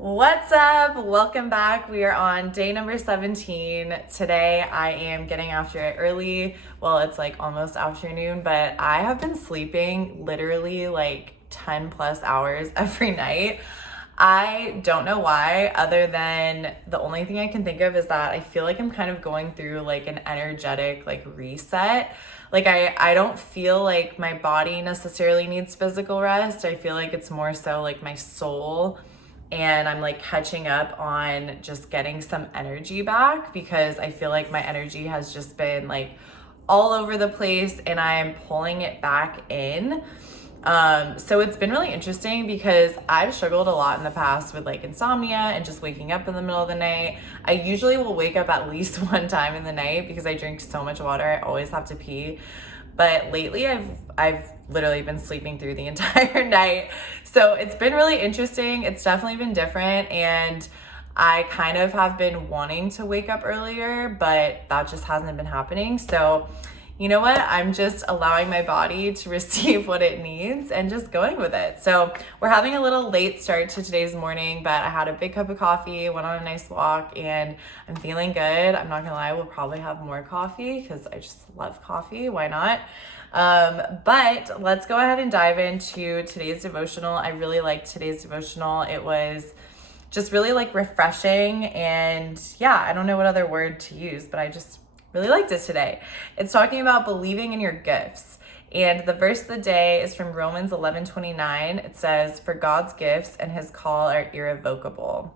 What's up? Welcome back. We are on day number 17. Today I am getting after it early. Well, it's like almost afternoon, but I have been sleeping literally like 10 plus hours every night. I don't know why, other than the only thing I can think of is that I feel like I'm kind of going through like an energetic like reset. Like I don't feel like my body necessarily needs physical rest. I feel like it's more so like my soul, and I'm like catching up on just getting some energy back because I feel like my energy has just been like all over the place and I'm pulling it back in. So it's been really interesting because I've struggled a lot in the past with like insomnia and just waking up in the middle of the night. I usually will wake up at least one time in the night because I drink so much water. I always have to pee. But lately I've literally been sleeping through the entire night. So it's been really interesting. It's definitely been different, and I kind of have been wanting to wake up earlier, but that just hasn't been happening. So you know what? I'm just allowing my body to receive what it needs and just going with it. So we're having a little late start to today's morning, but I had a big cup of coffee, went on a nice walk, and I'm feeling good. I'm not gonna lie, we'll probably have more coffee because I just love coffee. Why not? But let's go ahead and dive into today's devotional. I really liked today's devotional. It was just really like refreshing, and yeah, I don't know what other word to use, but I just really liked it today. It's talking about believing in your gifts. And the verse of the day is from Romans 11:29. It says, "For God's gifts and his call are irrevocable."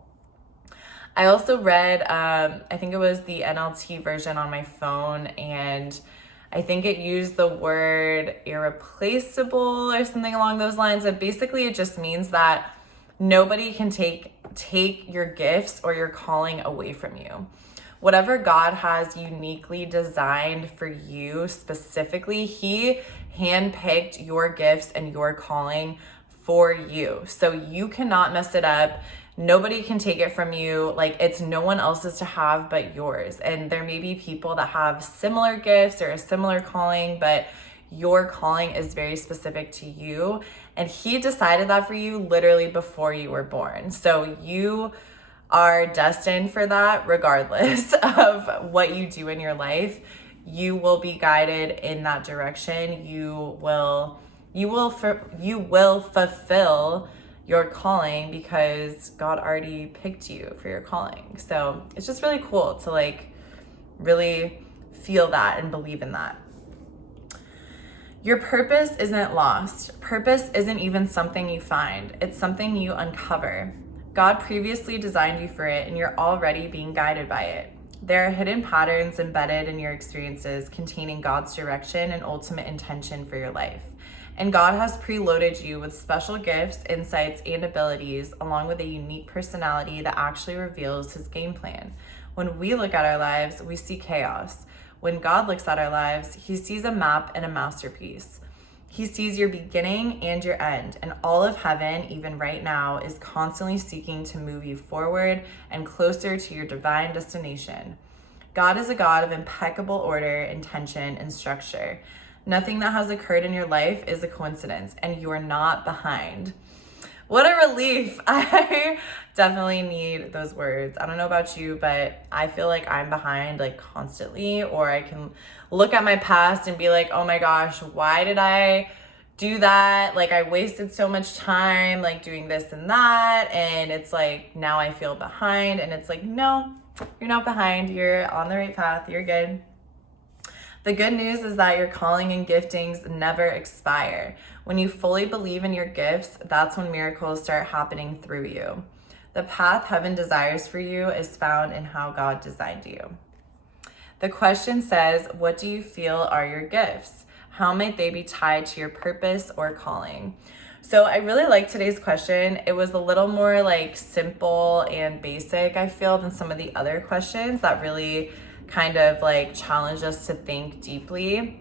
I also read, I think it was the NLT version on my phone, and I think it used the word irreplaceable or something along those lines. And basically it just means that nobody can take your gifts or your calling away from you. Whatever God has uniquely designed for you specifically, he handpicked your gifts and your calling for you. So you cannot mess it up. Nobody can take it from you. Like, it's no one else's to have but yours. And there may be people that have similar gifts or a similar calling, but your calling is very specific to you. And he decided that for you literally before you were born. So you are destined for that regardless of what you do in your life. You will be guided in that direction. You will fulfill your calling because God already picked you for your calling. So it's just really cool to like really feel that and believe in that. Your purpose isn't lost. Purpose isn't even something you find. It's something you uncover. God previously designed you for it, and you're already being guided by it. There are hidden patterns embedded in your experiences containing God's direction and ultimate intention for your life. And God has preloaded you with special gifts, insights, and abilities, along with a unique personality that actually reveals his game plan. When we look at our lives, we see chaos. When God looks at our lives, he sees a map and a masterpiece. He sees your beginning and your end, and all of heaven, even right now, is constantly seeking to move you forward and closer to your divine destination. God is a God of impeccable order, intention, and structure. Nothing that has occurred in your life is a coincidence, and you are not behind. What a relief. I definitely need those words. I don't know about you, but I feel like I'm behind like constantly, or I can look at my past and be like, oh my gosh, why did I do that? Like, I wasted so much time like doing this and that. And it's like, now I feel behind, and it's like, no, you're not behind. You're on the right path. You're good. The good news is that your calling and giftings never expire. When you fully believe in your gifts, that's when miracles start happening through you. The path heaven desires for you is found in how God designed you. The question says, what do you feel are your gifts? How might they be tied to your purpose or calling? So I really like today's question. It was a little more like simple and basic, I feel, than some of the other questions that really kind of like challenged us to think deeply.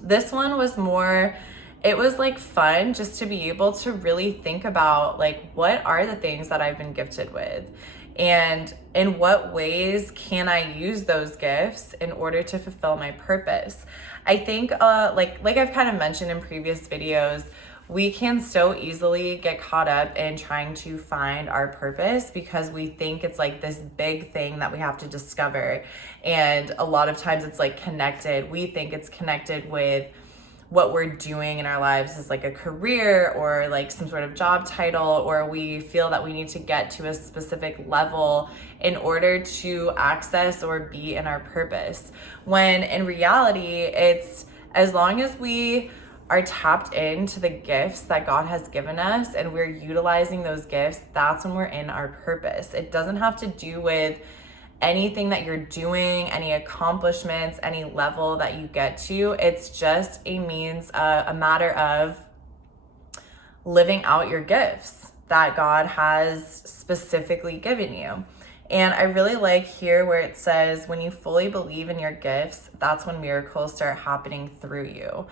This one was more, it was like fun just to be able to really think about like, what are the things that I've been gifted with? And in what ways can I use those gifts in order to fulfill my purpose? I think like I've kind of mentioned in previous videos, we can so easily get caught up in trying to find our purpose because we think it's like this big thing that we have to discover. And a lot of times it's like connected. We think it's connected with what we're doing in our lives is like a career or like some sort of job title, or we feel that we need to get to a specific level in order to access or be in our purpose. When in reality, it's as long as we are tapped into the gifts that God has given us and we're utilizing those gifts, that's when we're in our purpose. It doesn't have to do with anything that you're doing, any accomplishments, any level that you get to. It's just a matter of living out your gifts that God has specifically given you. And I really like here where it says, when you fully believe in your gifts, that's when miracles start happening through you.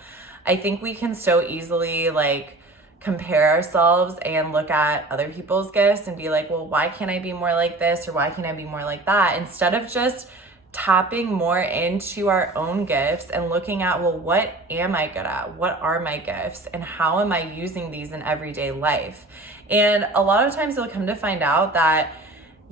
I think we can so easily like compare ourselves and look at other people's gifts and be like, well, why can't I be more like this? Or why can't I be more like that? Instead of just tapping more into our own gifts and looking at, well, what am I good at? What are my gifts? And how am I using these in everyday life? And a lot of times you'll come to find out that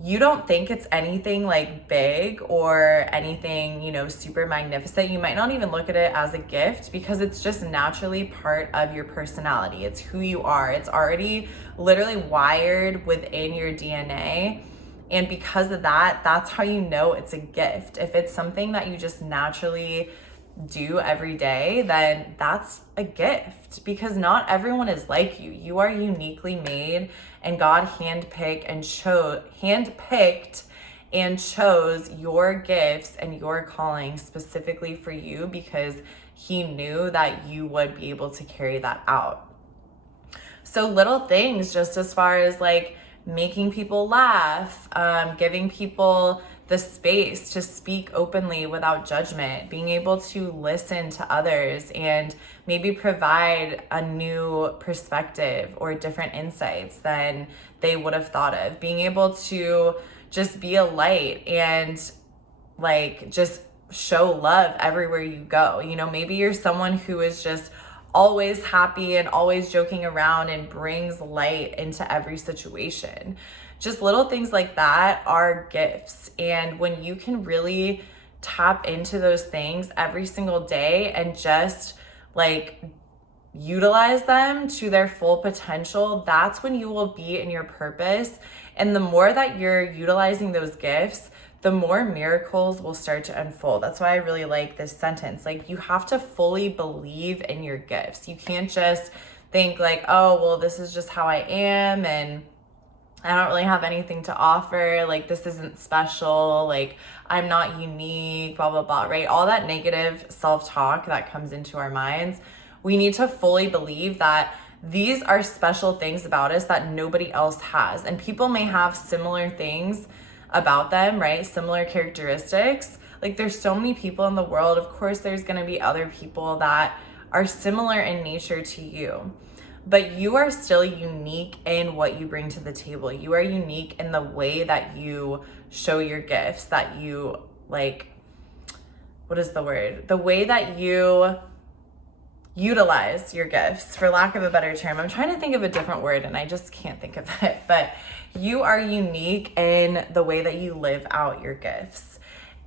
you don't think it's anything like big or anything, super magnificent. You might not even look at it as a gift because it's just naturally part of your personality. It's who you are. It's already literally wired within your DNA. And because of that, that's how you know it's a gift. If it's something that you just naturally do every day, then that's a gift, because not everyone is like you. You are uniquely made, and God handpicked and chose your gifts and your calling specifically for you because he knew that you would be able to carry that out. So little things, just as far as like making people laugh, giving people the space to speak openly without judgment, being able to listen to others and maybe provide a new perspective or different insights than they would have thought of, being able to just be a light and like just show love everywhere you go. Maybe you're someone who is just always happy and always joking around and brings light into every situation. Just little things like that are gifts. And when you can really tap into those things every single day and just like utilize them to their full potential, that's when you will be in your purpose. And the more that you're utilizing those gifts, the more miracles will start to unfold. That's why I really like this sentence. Like, you have to fully believe in your gifts. You can't just think like, oh, well, this is just how I am and I don't really have anything to offer. Like, this isn't special. Like, I'm not unique, blah, blah, blah, right? All that negative self-talk that comes into our minds. We need to fully believe that these are special things about us that nobody else has. And people may have similar things about them, right? Similar characteristics. Like, there's so many people in the world. Of course, there's going to be other people that are similar in nature to you, but you are still unique in what you bring to the table. You are unique in the way that you show your gifts, that you like, what is the word? The way that you utilize your gifts, for lack of a better term. I'm trying to think of a different word and I just can't think of it, but you are unique in the way that you live out your gifts.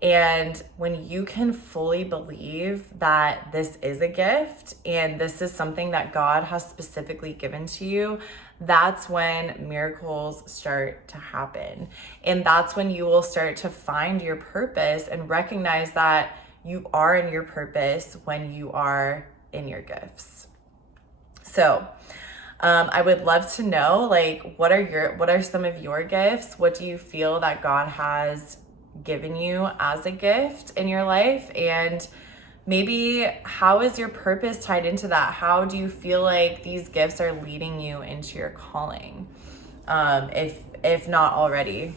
And when you can fully believe that this is a gift and this is something that God has specifically given to you, that's when miracles start to happen. And that's when you will start to find your purpose and recognize that you are in your purpose when you are in your gifts. So I would love to know, like, what are some of your gifts? What do you feel that God has given you as a gift in your life? And maybe how is your purpose tied into that? How do you feel like these gifts are leading you into your calling? If not already.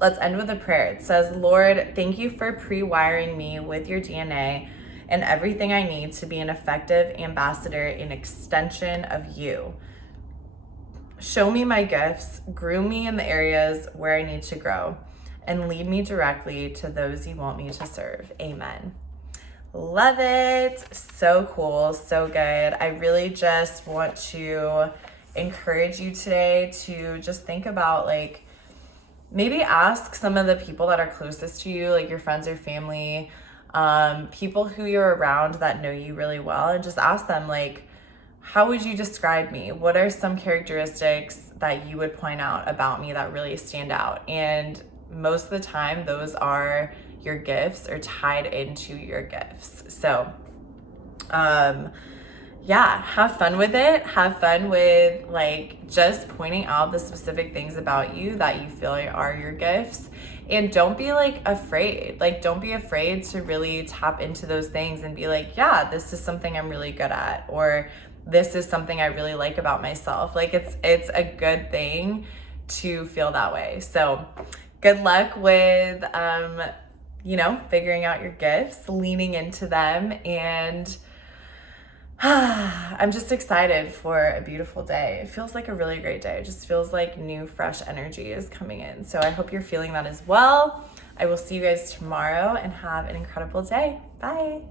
Let's end with a prayer. It says, Lord, thank you for pre-wiring me with your DNA and everything I need to be an effective ambassador and extension of you. Show me my gifts, groom me in the areas where I need to grow, and lead me directly to those you want me to serve. Amen. Love it. So cool. So good. I really just want to encourage you today to just think about, like, maybe ask some of the people that are closest to you, like your friends or family, people who you're around that know you really well, and just ask them, like, how would you describe me? What are some characteristics that you would point out about me that really stand out? And most of the time, those are your gifts or tied into your gifts. So, yeah, have fun with it. Have fun with, like, just pointing out the specific things about you that you feel are your gifts. And don't be, like, afraid. Like, don't be afraid to really tap into those things and be like, yeah, this is something I'm really good at, or this is something I really like about myself. Like, it's a good thing to feel that way. So good luck with, figuring out your gifts, leaning into them, and I'm just excited for a beautiful day. It feels like a really great day. It just feels like new, fresh energy is coming in. So I hope you're feeling that as well. I will see you guys tomorrow and have an incredible day. Bye.